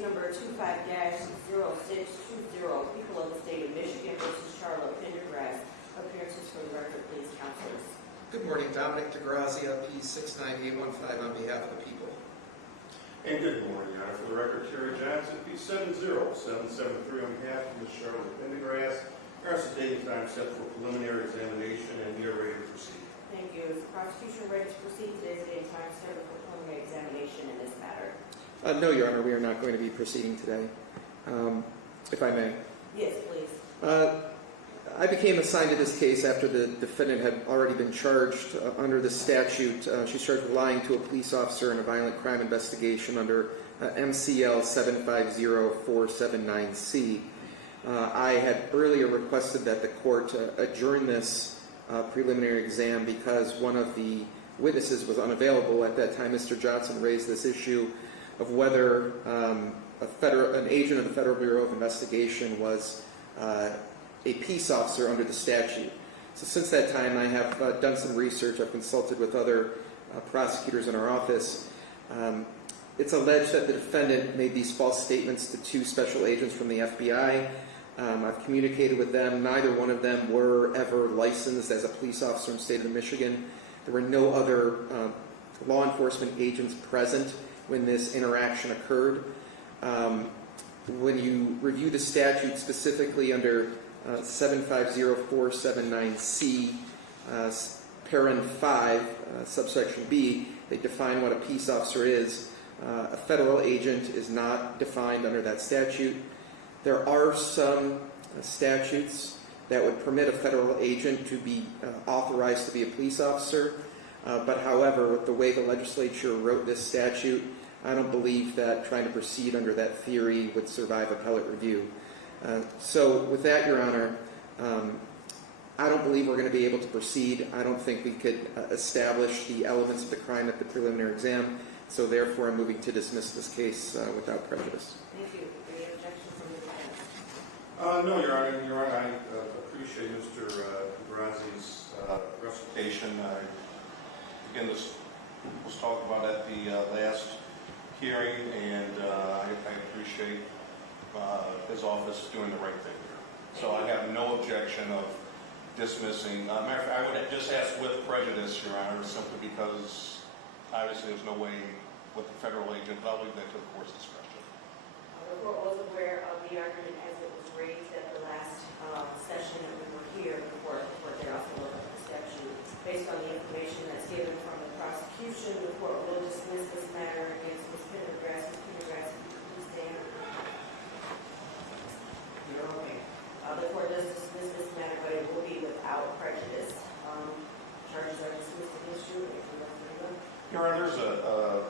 number 25-0620, people of the state of Michigan versus Charla Pendergrass. Appearances for the record, please, councilors. Good morning, Dominic DeGrazia, P69815 on behalf of the people. And good morning, Your Honor. For the record, Terry Johnson, P70773 on behalf of Ms. Charla Pendergrass. Your Honor, date and time set for preliminary examination, and we are ready to proceed. Thank you. Is the prosecution ready to proceed? Today's date and time set for preliminary examination in this matter. No, Your Honor, we are not going to be proceeding today. If I may. Yes, please. I became assigned to this case after the defendant had already been charged under the statute. She's charged with lying to a police officer in a violent crime investigation under MCL 750479C. I had earlier requested that the court adjourn this preliminary exam because one of the witnesses was unavailable. At that time, Mr. Johnson raised this issue of whether an agent of the Federal Bureau of Investigation was a peace officer under the statute. So since that time, I have done some research. I've consulted with other prosecutors in our office. It's alleged that the defendant made these false statements to two special agents from the FBI. I've communicated with them. Neither one of them were ever licensed as a police officer in the state of Michigan. There were no other law enforcement agents present when this interaction occurred. When you review the statute specifically under 750479C, parent 5, subsection B, they define what a peace officer is. A federal agent is not defined under that statute. There are some statutes that would permit a federal agent to be authorized to be a police officer, but however, with the way the legislature wrote this statute, I don't believe that trying to proceed under that theory would survive appellate review. So with that, Your Honor, I don't believe we're going to be able to proceed. I don't think we could establish the elements of the crime at the preliminary exam, so therefore I'm moving to dismiss this case without prejudice. Thank you. Any objection from the defense? No, Your Honor. Your Honor, I appreciate Mr. DeGrazia's recitation. Again, this was talked about at the last hearing, and I appreciate his office doing the right thing here. So I have no objection of dismissing. Matter of fact, I would just ask with prejudice, Your Honor, simply because obviously there's no way with the federal agent, but I'll leave that to the court's discretion. The court was aware of the argument as it was raised at the last session that we were here. The court there also looked at the statute. Based on the information that's given from the prosecution, the court will dismiss this matter against Ms. Pendergrass. Ms. Pendergrass, please stand. You're okay. The court does dismiss this matter, but it will be without prejudice. Charges are dismissed against you. Your Honor, there's a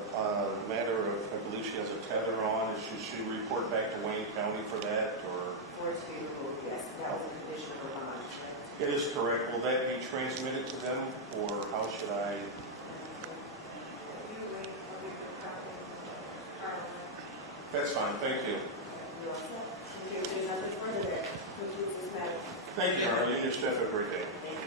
matter of, I believe she has a tether on. Should she report back to Wayne County for that? Or? For it to be removed, yes. That was a condition of her bond. It is correct. Will that be transmitted to them, or how should I? That's fine. Thank you. Thank you. Thank you, Your Honor. You and your staff have a great day. Thank